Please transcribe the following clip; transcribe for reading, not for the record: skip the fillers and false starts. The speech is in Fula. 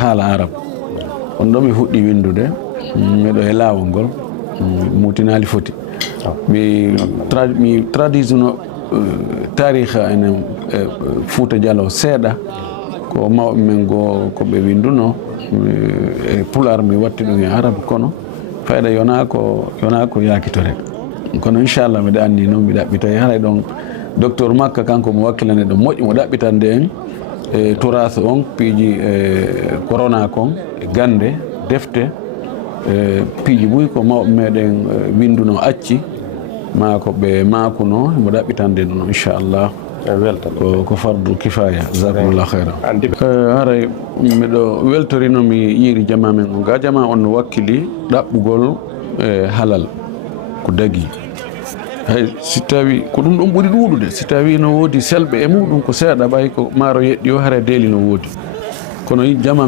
haala arab on ɗo mi fuɗɗi windude miɗo e laawol ngol mutinali foti mi traduisino tariha enen Fouta Dialo seeɗa ko mawɓe men goo ko ɓe winduno e pular mi watti ɗum e arabe kono fayda yona ko yakitore kono inchallah mbiɗa anndi noon mi ɗaɓɓitay haray ɗon docteur Makka kanko mo wakkilane ɗo moƴƴi mo ɗaɓɓitande en e touraso on piiji corona kon e gande defte piiji ɓuy ko mawɓe meɗen winduno acci ma ko ɓe makuno mo ɗaɓɓitande ɗum inchallah ko fardu kifaya jazakumullah khairan haray miɗo weltorino mi yiiri jama men o ga jama on no wakkili ɗaɓɓugol halal ko dagi hay si tawi ko ɗum ɗon ɓuri ɗuuɗude si tawi no woodi selɓe e muɗum ko seeɗa ɓay ko maaro yeɗɗi o hara deeli no woodi kono jama